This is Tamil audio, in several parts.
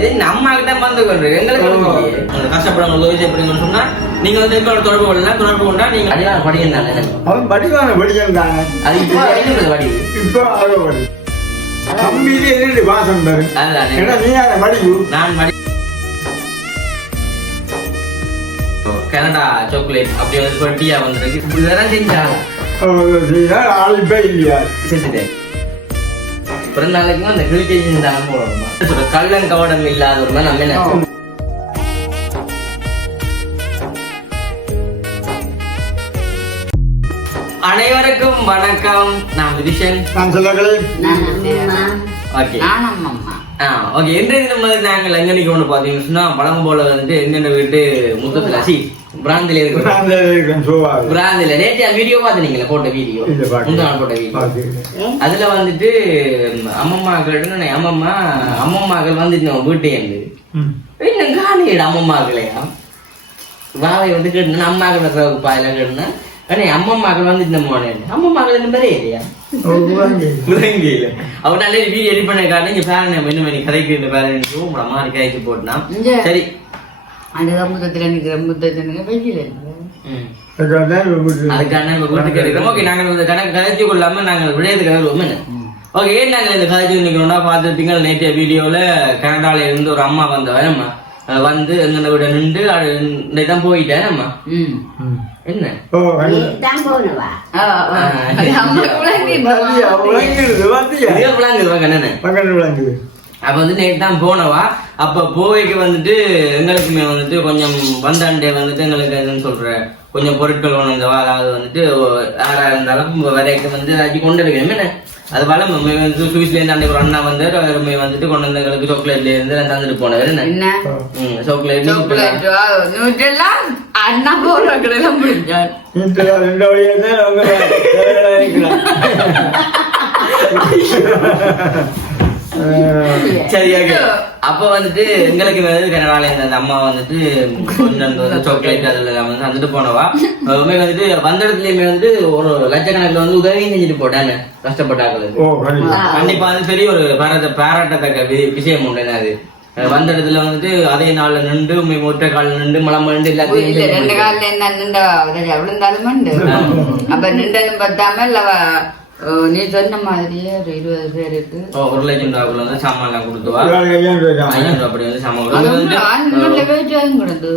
இது நம்ம கிட்ட வந்து எங்களுக்கு கஷ்டப்படுறவங்க எப்படின்னு சொன்னா நீங்க வந்து எங்களோட தொடர்பு கொள்ளலாம். தொடர்பு கொண்டா நீங்க அடிவான படிக்கணும் தானே. அவன் படிவான படிக்கணும் தானே. அது இப்போ வடி இப்போ அதோ படி தம்பியிலே இரண்டு வாசம் பாரு. அதுதானே. ஏன்னா நீ அதை படிவு நான் படி கனடா சாக்லேட் அப்படி வந்து பட்டியா வந்துருக்கு. இப்படி வேற செஞ்சா ஆளுப்பே இல்லையா செஞ்சுட்டேன். பிறந்த நாளைக்கு அந்த கிளிகேஷன் தான் போடணுமா சொல்ற கள்ளன் கவடம் இல்லாத ஒரு நம்ம என்ன. அனைவருக்கும் வணக்கம். நான் விதிஷன். நான் சொல்லகளே. ஓகே இன்றைய தினம் வந்து நாங்கள் எங்கனைக்கு ஒன்று பார்த்தீங்கன்னு சொன்னா பழம் போல வந்துட்டு என்னென்ன வீட்டு முத்தத்துல பிராந்தில இருக்கு. பிராந்தில நேற்று வீடியோ பார்த்துனீங்களா? போட்ட வீடியோ முந்தாள் போட்ட வீடியோ. அதுல வந்துட்டு அம்மம்மாக்கள் வந்துட்டு வீட்டே இருந்து இன்னும் காணிடு அம்மம்மாக்களையா வாவை வந்து கேட்டு அம்மாக்கள் பாயில கேட்டுனா அம்மம்மாக்கள் வந்துட்டு போனேன். அம்மம்மாக்கள் என்ன பேரே இல்லையா? அவ நல்ல வீடியோ எடிட் பண்ண காரணம் இங்க பேரன் என்ன பண்ணி கதைக்கு இந்த பேரன் மாதிரி கதைக்கு போட்டுனா சரி அதுதான் முத்தத்துல நிக்கிற முத்தத்துல வெயில அதுக்கான வீட்டுக்கு எடுக்கிறோம். ஓகே நாங்கள் கதைச்சு கொள்ளாம நாங்கள் விளையாட்டு கதை ஓகே ஏன் நாங்கள் இந்த கதைச்சு நிக்கிறோம்னா பார்த்துருப்பீங்க நேற்றைய வீடியோல கனடால இருந்து ஒரு அம்மா வந்தவன் வந்து எங்க விட நின்று தான் போயிட்டேன் அம்மா. என்ன அப்ப வந்து நேற்று தான் போனவா. அப்ப போவைக்கு வந்துட்டு எங்களுக்குமே வந்துட்டு கொஞ்சம் வந்தாண்டே வந்துட்டு எங்களுக்கு எதுன்னு சொல்ற கொஞ்சம் பொருட்கள் ஒண்ணு இருந்தவா. அதாவது வந்துட்டு யாரா இருந்தாலும் வரைக்கும் வந்து அஜி கொண்டு இருக்கணும். என்ன அது வளம் சுவிஸ்ல இருந்து அந்த ஒரு அண்ணா வந்து வந்துட்டு கொண்டு வந்த எங்களுக்கு சாக்லேட்ல இருந்து தந்துட்டு போனவர். என்ன சாக்லேட் அண்ணா போறவங்க முடிஞ்சார். சரியாக அப்ப வந்துட்டு எங்களுக்கு வந்து கனடால இருந்த அம்மா வந்துட்டு கொஞ்சம் சாக்லேட் அதுல வந்து வந்துட்டு போனவா. வந்துட்டு வந்த இடத்துலயுமே வந்து ஒரு லட்சக்கணக்கில் வந்து உதவியும் செஞ்சுட்டு போட்டாங்க கஷ்டப்பட்டாங்களுக்கு. கண்டிப்பா வந்து பெரிய ஒரு பாராட்டத்தக்க விஷயம் உண்டு. அது வந்த இடத்துல வந்துட்டு அதே நாள்ல நின்று ஒற்றை கால நின்று மலம் நின்று எல்லாத்தையும் ரெண்டு காலில் என்ன நின்றா விழுந்தாலும் அப்ப நின்றதும் பார்த்தாம நீ சொன்ன மாதிரியே ஒரு 20 பேருக்கு 1 லட்சம் ரூபாய்க்குள்ள வந்து சாமான் எல்லாம் கொடுத்துவா. 500 அப்படி வந்து சாமான்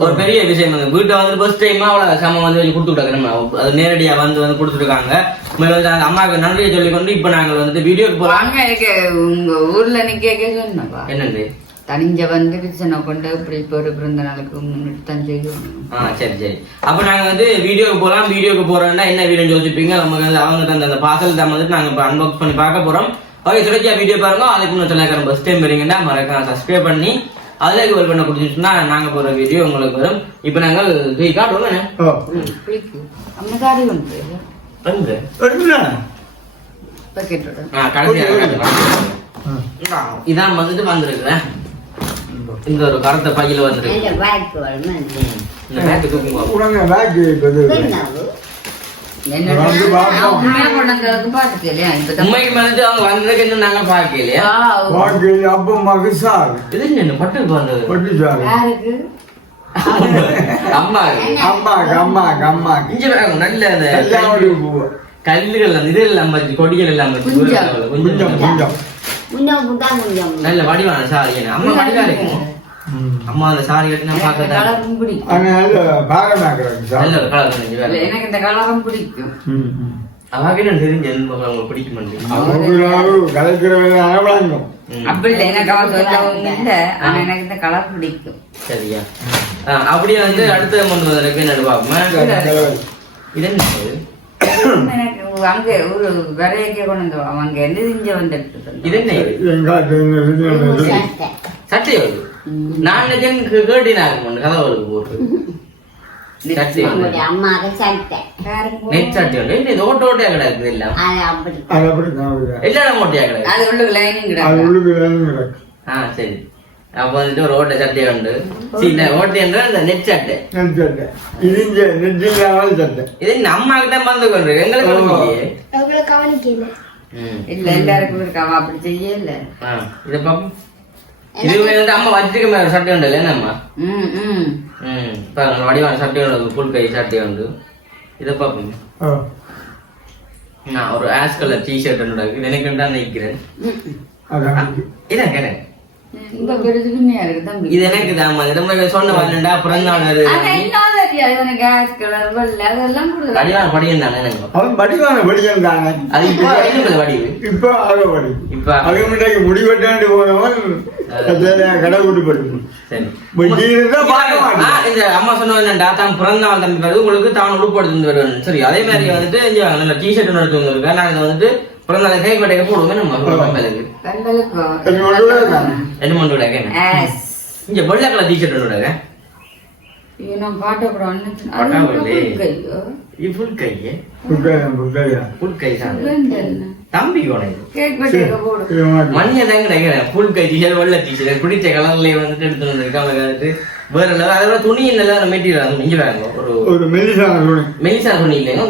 ஒரு பெரிய விஷயம். வீட்டை வந்து ஃபர்ஸ்ட் டைமா அவ்வளவு சாமான் வந்து கொடுத்து விட்டாங்க. அது நேரடியா வந்து கொடுத்துருக்காங்க. அம்மாவுக்கு நன்றியை சொல்லிக்கொண்டு இப்ப நாங்கள் வந்து வீடியோக்கு போறாங்க. உங்க ஊர்ல நிக்க சொன்னப்பா என்னது தனிஞ்ச வந்து கிச்சனை கொண்டு இப்படி ஒரு பிறந்த நாளுக்கு முன்னிட்டு செய்வோம். சரி சரி அப்ப நாங்க வந்து வீடியோக்கு போலாம். வீடியோக்கு போறோம்னா என்ன வீடியோ யோசிப்பீங்க. நமக்கு வந்து அவங்க அந்த பார்சல் தான் வந்துட்டு நாங்க இப்ப அன்பாக்ஸ் பண்ணி பார்க்க போறோம். ஓகே தொடர்ச்சியா வீடியோ பாருங்க. அதுக்கு முன்னாடி சொன்னாங்க ஃபர்ஸ்ட் டைம் வரீங்கன்னா மறக்காம சப்ஸ்கிரைப் பண்ணி அதுல ஒரு பண்ண கொடுத்துச்சுன்னா நாங்க போற வீடியோ உங்களுக்கு வரும். இப்ப நாங்கள் காட்டுவோம். இதான் வந்துட்டு வந்திருக்கிறேன். இந்த ஒரு கருத்த பையில வந்துருக்கு. உண்மைக்கு வந்து அவங்க வந்ததுக்கு இன்னும் நாங்க பாக்கலையா? இது என்ன பட்டுக்கு வந்தது அம்மா இங்க நல்ல கல்லுகள் இது எல்லாம் கொடிகள் எல்லாம் நல்ல வடிவான சாரி. அம்மா வடிவா இருக்கும். அம்மா அந்த சாரி கட்டினா எனக்கு இந்த கலரும் பிடிக்கும். அவாவே நான் தெரிஞ்சு உங்களுக்கு பிடிக்கும். அப்படி இல்லை எனக்கு அவன் சொல்லவும் இல்லை. ஆனா எனக்கு இந்த கலர் பிடிக்கும். சரியா அப்படியே வந்து அடுத்த முன்வதற்கு நடுவாம இது என்ன எனக்கு அங்க ஒரு வரையக்க கொண்டு அவங்க இங்க வந்துட்டு இது என்ன சட்டை நான் கேட்டினாங்க கதவுக்கு போட்டு ஓட்டையா கிடக்குது எல்லாம் எல்லா மோட்டையா கிடக்கு. சரி அப்ப வந்துட்டு ஒரு ஓட்டை சட்டையை உண்டு. ஓட்டை என்ற அந்த நெட் சட்டை இது நம்ம கிட்ட வந்து கொண்டு எங்களுக்கு இல்ல எல்லாருக்கும் இருக்காம அப்படி செய்ய இல்ல. இத பாப்போம் இதுவே வந்து அம்மா வச்சிருக்க மாதிரி சட்டை உண்டு இல்லையா அம்மா? வடிவான சட்டை உண்டு, ஃபுல் கை சட்டை உண்டு. இதை பார்ப்போம். நான் ஒரு ஆஷ் கலர் டிஷர்ட் இது எனக்கு தான் நினைக்கிறேன். இதான் கேட்டேன். இது எனக்கு தான் சொன்ன வரலண்டா பிறந்த நாள் அவன் படிவான படிக்கன் தானே. அது இப்போ முடிவெட்டாண்டு போனவன் கடை கூட்டு படிப்பு. அம்மா சொன்னா தான் பிறந்த நாள் தம்பி உங்களுக்கு தான் உடுப்படுத்து வருவேன். சரி, அதே மாதிரி வந்துட்டு டிஷர்ட் நடத்துவங்க நான் இதை வந்துட்டு பிறந்த நாள் கை கட்டைக்கு போடுவேன். என்ன மண்டோட இங்க வெள்ளை கலர் டிஷர்ட் விடுங்க. தம்பி மணிய தாங்க புல் கை டிஷர்ட் வெள்ளை டிஷர்ட் பிடிச்ச கலர்லயே வந்துட்டு எடுத்து வந்துருக்கு. வேற அதோட துணி நல்ல மெட்டீரியல் இங்க வேறாங்க. ஒரு மெலிசா துணி இல்லைங்க,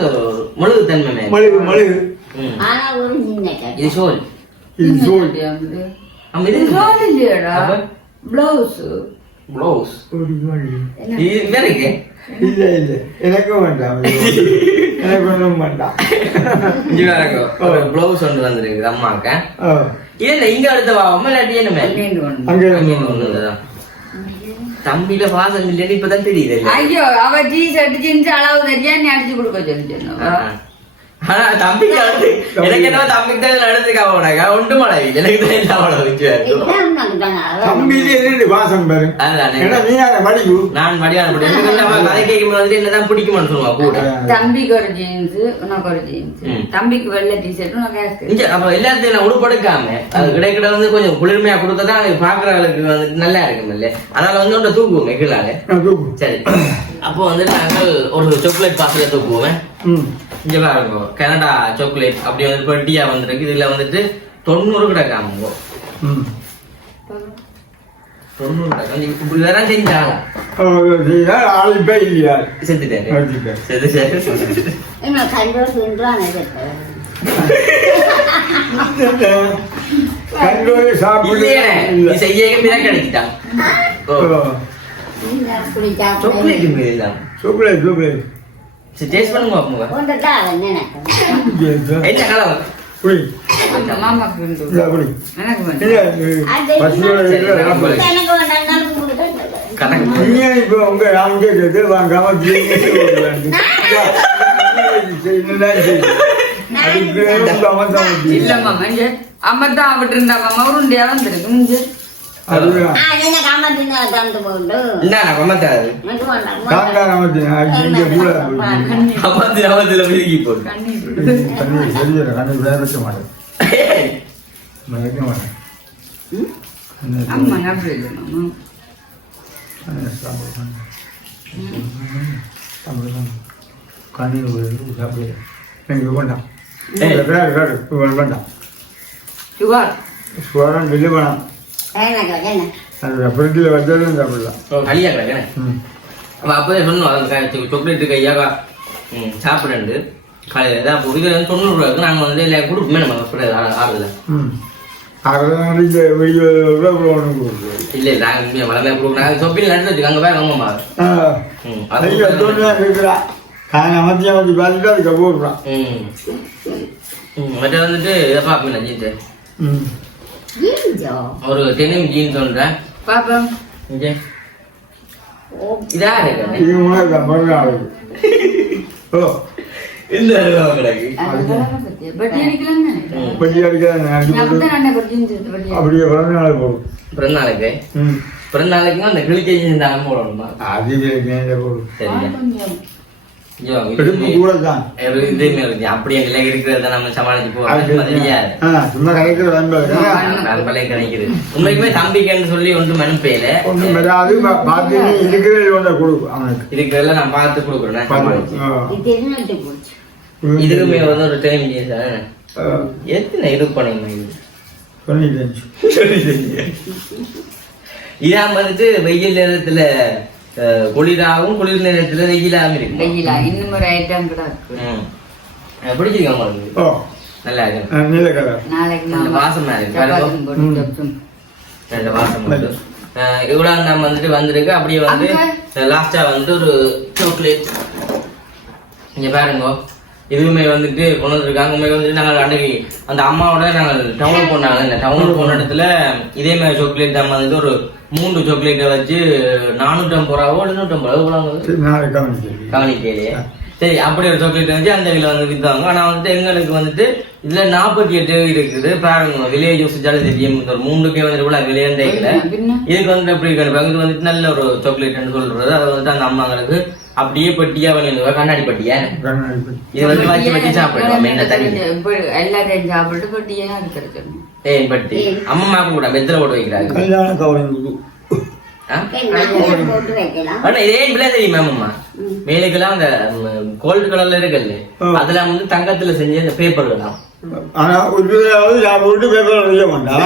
முழுகு தன்மை. இது சோல். எனக்கும் வேண்டாம், எனக்கு ஒன்றும் வேண்டாம். பிளவுஸ் ஒன்று வந்துருக்கு அம்மாக்க. இல்ல இங்க அடுத்த அம்மா இல்லாட்டி என்ன தம்பியில வாசம் இல்லைன்னு இப்பதான் தெரியுது. ஐயோ, அவ ஜீன்ஸ் ஜீன்ஸ் அளவு தெரியா நீ அடிச்சு கொடுக்க சொல்லி. ஆனா தம்பிக்கு அடுத்து எனக்கு என்ன தம்பிக்கு தான் நடந்துக்காக உனக்கா ஒன்று மழை எனக்கு தான் இல்லாம தம்பி வாசம் பாரு. நான் மடியான கதை கேட்கும் போது என்னதான் பிடிக்குமான்னு சொல்லுவா கூட. தம்பிக்கு ஒரு ஜீன்ஸ், உனக்கு ஒரு ஜீன்ஸ், தம்பிக்கு வெள்ளை டிஷர்ட், உனக்கு அப்ப எல்லாத்தையும் நான் உடுப்படுக்காம அது கிடைக்கிட வந்து கொஞ்சம் குளிர்மையா கொடுத்ததான் பாக்குறவங்களுக்கு வந்து நல்லா இருக்கும் இல்ல. அதனால வந்து ஒன்றை தூக்குவோம் மெகிலால. சரி, அப்போ வந்து நாங்கள் ஒரு சாக்லேட் பாத்திர தூக்குவோம். இங்க பாருங்க, கனடா சாக்லேட் அப்படி வந்து பெட்டியா வந்துருக்கு. இதுல வந்துட்டு 90 கிடக்காம 90 கிடக்கும். இப்படி வேற செஞ்சாங்க கிடைச்சிட்டான். டேஸ்ட் பண்ணுங்க பாப்போங்க. என்ன கலர்? அம்மத்தான் அவட்டு இருந்தா உருண்டியா வந்துருக்கு. சாக்லேட் கையாக சாப்பிடு காலையில் 90 ரூபாய்க்கு நாங்கள் வந்து எல்லாம் கொடுப்போமே நம்ம ஆறுதல. இல்ல நாங்க வளமே கொடுக்குறாங்க சொப்பில் நடந்து வச்சுக்க அங்க போய் வாங்கம்மா. மற்ற வந்துட்டு இதை பாப்பீங்களா ஜீன்ஸ் ஒரு டெனிம் ஜீன்ஸ் ஒன்றேன் பாப்போம். இதா இருக்கு இந்த கிடக்கு அப்படியே பிறந்த நாளைக்கு பிறந்த நாளைக்கும் அந்த கிளிக்கை இருந்தாலும் போடணுமா? அது அப்படியே நிலை இருக்கிறத நம்ம சமாளிச்சு போறோம். உண்மைக்குமே தம்பிக்குன்னு சொல்லி ஒன்றும் அனுப்பல. இருக்கிறதுல நான் பார்த்து கொடுக்குறேன். இதுக்குமே வந்து ஒரு டைம் எத்தனை இது பண்ணுங்க. இதான் வந்துட்டு வெயில் நேரத்துல குளிராகவும் குளிர் நேரத்துல வெயிலாகவும் இருக்கு. இன்னும் ஒரு ஐட்டம் கூட பிடிச்சிருக்கேன் உங்களுக்கு. நல்லா இருக்கு, வாசமா இருக்கு. 2 மாசம் மட்டும் இவ்வளவு நம்ம வந்துட்டு வந்திருக்கு. அப்படியே வந்து லாஸ்டா வந்துட்டு ஒரு சாக்லேட் நீங்க பாருங்க, இதுவுமே வந்துட்டு கொண்டு வந்திருக்காங்க. உண்மைக்கு வந்துட்டு நாங்கள் அன்றைக்கு அந்த அம்மாவோட நாங்கள் டவுன் போனாங்க. இந்த டவுன் போன இடத்துல இதே மாதிரி சாக்லேட் நம்ம வந்துட்டு ஒரு 3 சாக்லேட்டை வச்சு 450 ரூபாவோ 250 கவனிக்கையிலேயே. சரி, அப்படி ஒரு சாக்லேட் வச்சு அந்த இதில் வந்து விற்றாங்க. ஆனால் வந்துட்டு எங்களுக்கு வந்துட்டு இதுல 48 இருக்குது பாருங்க. விலையை யோசிச்சாலும் தெரியும். ஒரு 3க்கே வந்து இவ்வளவு விலையண்டே இல்லை. இதுக்கு வந்து எப்படி கிடைப்பாங்க? இது வந்துட்டு நல்ல ஒரு சாக்லேட்னு சொல்றது. அதை வந்துட்டு அந்த அம்மாங்களுக்கு அப்படியே பெட்டியா பண்ணிடுவா, கண்ணாடி பெட்டியா இது வந்து வச்சு வச்சு சாப்பிடுவோம். என்ன தண்ணி எல்லாத்தையும் சாப்பிட்டு பெட்டியா இருக்கிறது. ஏன் பட்டி அம்மா கூட மெத்தில போட்டு வைக்கிறாங்க. இதே பிள்ளை தெரியுமா அம்மா? மேலுக்கெல்லாம் அந்த கோல்டு கலர்ல இருக்குல்ல, அதுல வந்து தங்கத்துல செஞ்ச அந்த பேப்பர்கள்லாம். ஆனா ஒரு சாப்பிட்டு பேப்பர் செய்ய மாட்டான்.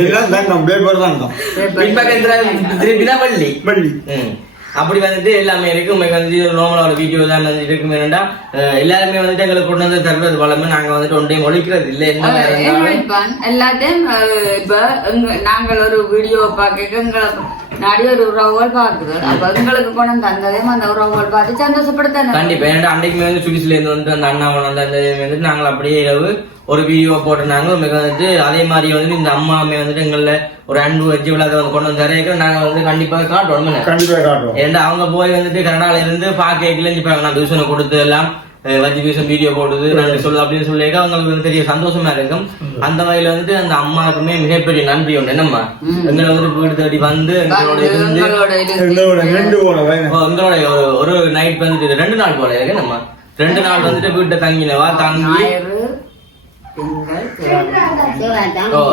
எல்லாம் தங்கம், பேப்பர் தங்கம். பின்பக்கத்துல திருப்பிதான் பள்ளி பள்ளி. அப்படி வந்துட்டு எல்லாமே இருக்கு. உங்களுக்கு வந்து நார்மலா ஒரு வீடியோ எல்லாம் வந்துட்டு இருக்கு. என்னன்னா எல்லாருமே வந்துட்டு எங்களுக்கு கொண்டு வந்து தருவது வளமே. நாங்க வந்துட்டு ஒன்றையும் ஒழிக்கிறது இல்லை. எல்லாத்தையும் இப்ப நாங்கள் ஒரு வீடியோ பார்க்க எங்களை நிறைய ஒரு உறவுகள் பாக்குது. அப்ப எங்களுக்கு கொண்டு வந்து தந்ததையும் அந்த உறவுகள் பார்த்து சந்தோஷப்படுத்த கண்டிப்பா. ஏன்னா அன்றைக்குமே வந்து சுவிஸ்ல இருந்து வந்து அந்த அண்ணா வந்து வந்துட்டு நாங்கள் அப்படியே இரவு ஒரு வீடியோ போட்டிருந்தாங்க. உங்களுக்கு வந்துட்டு அதே மாதிரி வந்து இந்த அம்மாமே வந்துட்டு எங்கள ஒரு அன்பு வச்சு விழாத வந்து கொண்டு வந்து தரையிற நாங்க வந்து கண்டிப்பாக காட்டுவோம். ஏன்னா அவங்க போய் வந்துட்டு கனடால இருந்து பாக்க நான் டியூஷனை கொடுத்து எல்லாம் வச்சு டியூஷன் வீடியோ போடுது நன்றி சொல்லு அப்படின்னு சொல்லி அவங்களுக்கு வந்து பெரிய சந்தோஷமா இருக்கும். அந்த வகையில வந்துட்டு அந்த அம்மாவுக்குமே மிகப்பெரிய நன்றி உண்டு. என்னம்மா எங்களை வந்து வீடு தேடி வந்து எங்களோட இருந்து எங்களோட ஒரு நைட் வந்துட்டு 2 நாள் போல இருக்கு. நம்ம 2 நாள் வந்துட்டு வீட்டை தங்கினவா தங்கி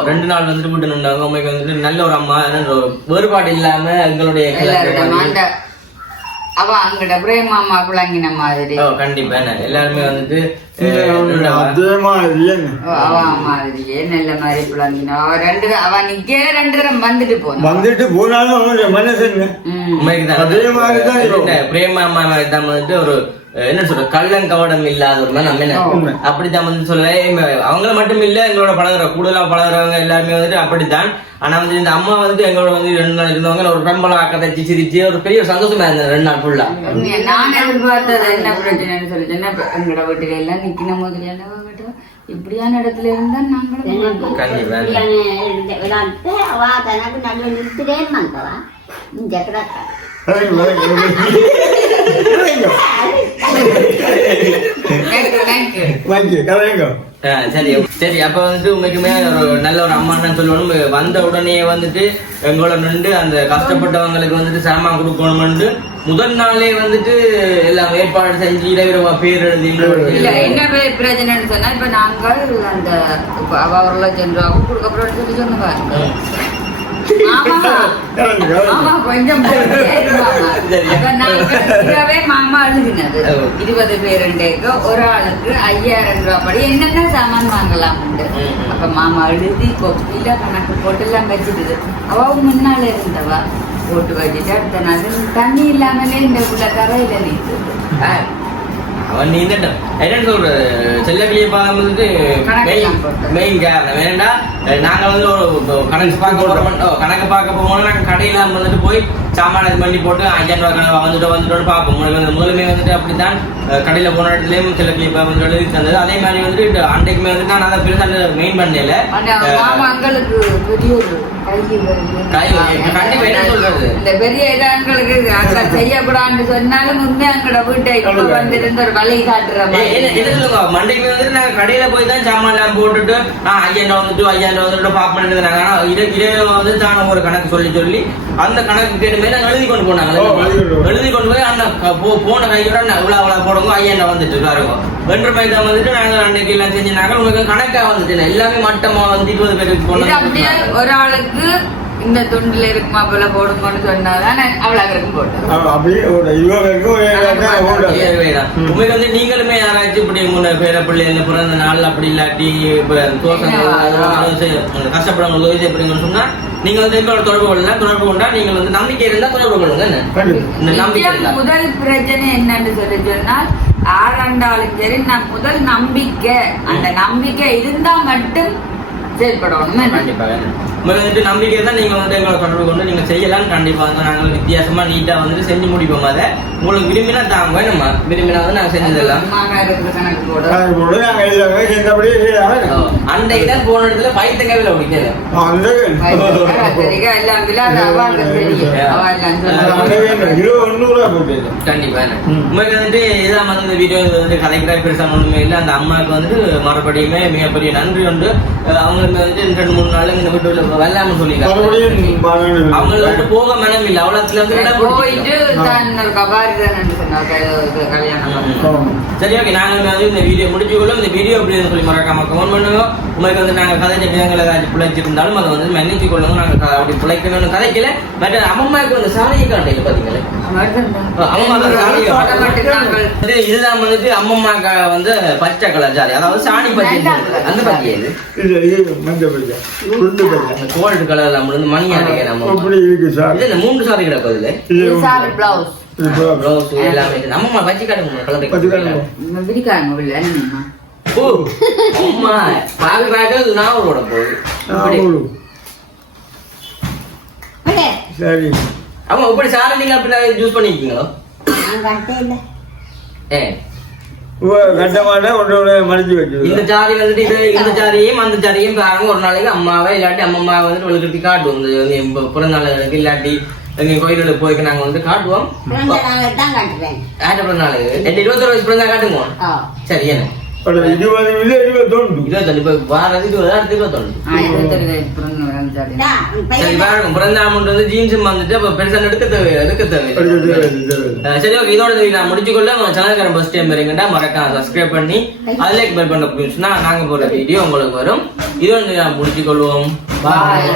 2 நாள் வந்துட்டு வீட்டு நின்றாங்க. உங்களுக்கு வந்துட்டு நல்ல ஒரு அம்மா, வேறுபாடு இல்லாம எங்களுடைய அவ அங்கட பிரேமாமா குழங்கின மாதிரி. கண்டிப்பா எல்லாருமே வந்துட்டு அவ மாதிரியே நல்ல மாதிரி குழங்கினா. அவ நிக்க 2 தரம் வந்துட்டு போனாலும் பிரேமாமா தான் வந்துட்டு ஒரு என்ன சொல்ற கள்ளங்கவடம் இல்லாத ஒரு நம்ம என்ன அப்படித்தான் வந்து சொல்ல. அவங்கள மட்டும் இல்ல, எங்களோட பழகுற கூடுதலா பழகுறவங்க எல்லாருமே வந்துட்டு அப்படித்தான். ஆனா வந்து இந்த அம்மா வந்து எங்களோட வந்து 2 நாள் இருந்தவங்க ஒரு பெம்பளா கதைச்சு சிரிச்சு ஒரு பெரிய சந்தோஷமா இருந்தது 2 நாள் ஃபுல்லா. நான் எதிர்பார்த்தது என்ன பிரச்சனைன்னு சொல்லிட்டு எங்களோட வீட்டுல எல்லாம் நிக்கின முதல்ல இப்படியான இடத்துல இருந்தா நாங்களும் சரி சரி. அப்ப வந்துட்டு உண்மைக்குமே ஒரு நல்ல ஒரு அம்மான்னு சொல்லணும். வந்த உடனே வந்துட்டு எங்களோட நின்று அந்த கஷ்டப்பட்டவங்களுக்கு வந்துட்டு சாமான் கொடுக்கணும்னு முதல் நாளே வந்துட்டு எல்லாம் ஏற்பாடு செஞ்சு இரவு பேர் எழுதி. என்ன பிரச்சனைன்னு சொன்னா இப்ப நாங்கள் அந்த அவர்களை சென்றாவும் கொடுக்கப்படுறோம்னு சொல்லி சொன்னாங்க. மாமா அழுகினது 20 பேருண்டேக்கு ஒரு ஆளுக்கு 5000 ரூபாய் படி என்னென்ன சாமான் வாங்கலாம். அப்ப மாமா எழுதி கொப்பில கணக்கு போட்டு எல்லாம் வச்சிருது. அவ முன்னால இருந்தவா போட்டு வச்சுட்டு அடுத்த நாள் தண்ணி இல்லாமலே இந்த உள்ள கரையில நிற்குது. அவன் நீந்தட்டும் என்னன்னு சொல்றது செல்லக்கிளிய பாகம் வந்துட்டு மெயின் காரணம் வேண்டா. நாங்க வந்து ஒரு கணக்கு பார்க்க போவோம். நாங்க கடையில வந்துட்டு போய் சாமான இது பண்ணி போட்டு 5000 ரூபாய் கணக்கு வந்துட்டு பார்ப்போம். முதலுமே வந்துட்டு அப்படித்தான் கடையில போன இடத்துலயும் செல்லக்கிளிய பாகம் வந்து எழுதி தந்தது. அதே மாதிரி வந்துட்டு அன்றைக்குமே வந்துட்டு நான் அதை பெருசா மெயின் பண்ணல. கண்டிப்பா என்ன சொல்றது இந்த பெரிய இடங்களுக்கு செய்யக்கூடாதுன்னு சொன்னாலும் முன்னே அங்கட வீட்டை வந்திருந்த ஒரு வழி காட்டுற மண்டைக்கு வந்துட்டு நாங்க கடையில போய் தான் சாமான் எல்லாம் போட்டுட்டு 5000 வந்துட்டு 5000 வந்துட்டு பாப் பண்ணிட்டு நாங்க. ஆனா இரவு வந்து தாங்க ஒரு கணக்கு சொல்லி அந்த கணக்கு கேட்டுமே நாங்க எழுதி கொண்டு போனாங்க. எழுதி கொண்டு போய் அந்த போன கையோட இவ்வளவு போடுங்க 5000 வந்துட்டு இருக்காருங்க. 2 ரூபாய் தான் வந்துட்டு நாங்க அன்னைக்கு எல்லாம் செஞ்சாங்க. உங்களுக்கு கணக்கா வந்துட்டு எல்லாமே மட்டமா வந்து 20 பேருக்கு போனோம். ஒரு ஆளுக்கு இந்த துண்டுல இருக்குமா போல போடுங்கன்னு சொன்னாதான் அவ்வளவு இருக்கும் போட்டோம். உண்மைக்கு வந்து நீங்களுமே யாராச்சும் இப்படி பேர பிள்ளை பிறந்த நாள் அப்படி இல்லாட்டி கஷ்டப்படவங்க உதவி செய்யப்படுங்கன்னு சொன்னா நீங்க வந்து எங்களோட தொடர்பு கொண்டா நீங்க வந்து நம்பிக்கை இருந்தா தொடர்பு கொள்ளுங்க. முதல் பிரச்சனை என்னன்னு சொல்லி சொன்னால் ஆறாண்டாலும் சரி முதல் நம்பிக்கை. அந்த நம்பிக்கை இருந்தா மட்டும் செயல்படணும். கண்டிப்பா வேணும். உங்களுக்கு வந்துட்டு நம்பிக்கை தான் நீங்க வந்து எங்களை தொடர்பு கொண்டு நீங்க செய்யலாம். கண்டிப்பா வந்து நாங்கள் வித்தியாசமா நீட்டா வந்து செஞ்சு முடிப்போம். அதை உங்களுக்கு விரும்பினா தாங்க வேணுமா, விரும்பினா வந்து நாங்க செஞ்சதெல்லாம் கணக்கு போட நாங்கள் எல்லாமே சேர்ந்தபடியே செய்யலாம். அன்றைக்கு தான் போன இடத்துல பைத்தங்க விலை பிடிக்கல. எல்லாம் விழாவாக தெரியும். கண்டிப்பா உங்களுக்கு வந்துட்டு இதான் வந்து இந்த வீடியோ வந்து கலைக்கிற பெருசா ஒண்ணுமே இல்லை. அந்த அம்மாவுக்கு வந்து மறுபடியுமே மிகப்பெரிய நன்றி உண்டு. அவங்களுக்கு வந்து 2-3 நாள் இந்த வீட்டு வெள்ளாம சொல்லிக்கலாம். அவங்களுக்கு வந்து போக மனம் இல்லை. அவ்வளவுல வந்து போயிட்டு சரி, ஓகே. நாங்க வந்து இந்த வீடியோ முடிச்சுக்கொள்ளும். இந்த வீடியோ எப்படி சொல்லி மறக்காம கமெண்ட் பண்ணுங்க. உங்களுக்கு வந்து நாங்க கதை விதங்களை ஏதாச்சும் பிழைச்சிருந்தாலும் அதை வந்து மன்னிச்சு கொள்ளுங்க. நாங்க அப்படி பிழைக்க வேணும் கதைக்கல. பட் அம்மாவுக்கு வந்து சாலையை காட்டையில பாத்தீங்களே, இதுதான் வந்துட்டு அம்மம்மாக்க வந்து பச்சை கலர் சாரி, அதாவது சாணி பச்சை அந்த பச்சை கோல்டு கலர்ல வந்து மணியா இருக்கு. நம்ம இது 3 சாரி கிடக்குது. பிளவுஸ் எல்லாமே அம்மம்மா பச்சை காட்டுங்க கலர் அம்மா பாக்குறாங்க நாவலோட போகுது. சரி, ஆமா இப்படி சாரை நீங்க அப்படி யூஸ் பண்ணிருக்கீங்களோ? கட்டமாட்டா ஒன்றோட மடிச்சு வச்சு இந்த சாரி வந்துட்டு இது இந்த சாரியும் அந்த சாரியும் பாருங்க. ஒரு நாளைக்கு அம்மாவை இல்லாட்டி அம்மம்மா வந்துட்டு வெளுக்கட்டி காட்டுவோம். பிறந்த நாளுக்கு இல்லாட்டி எங்க கோயிலுக்கு போய்க்கு நாங்க வந்து காட்டுவோம். 21 வயசு பிறந்தா காட்டுங்க. சரி, என்ன 21 வாரது 21. சரி பாருங்க, பிறந்தாமன்ட்டு வந்து ஜீன்ஸும் வந்துட்டு அப்ப பெருசா எடுக்க தேவை. சரி, ஓகே. இதோட நான் முடிச்சுக்கொள்ள உங்க சேனல்காரன் ஃபர்ஸ்ட் டைம் வரீங்கன்னா மறக்காம சப்ஸ்கிரைப் பண்ணி அதுல பெல் பண்ண புரிஞ்சுன்னா நாங்க போற வீடியோ உங்களுக்கு வரும். இதோட நான் முடிச்சுக்கொள்வோம். பாய்.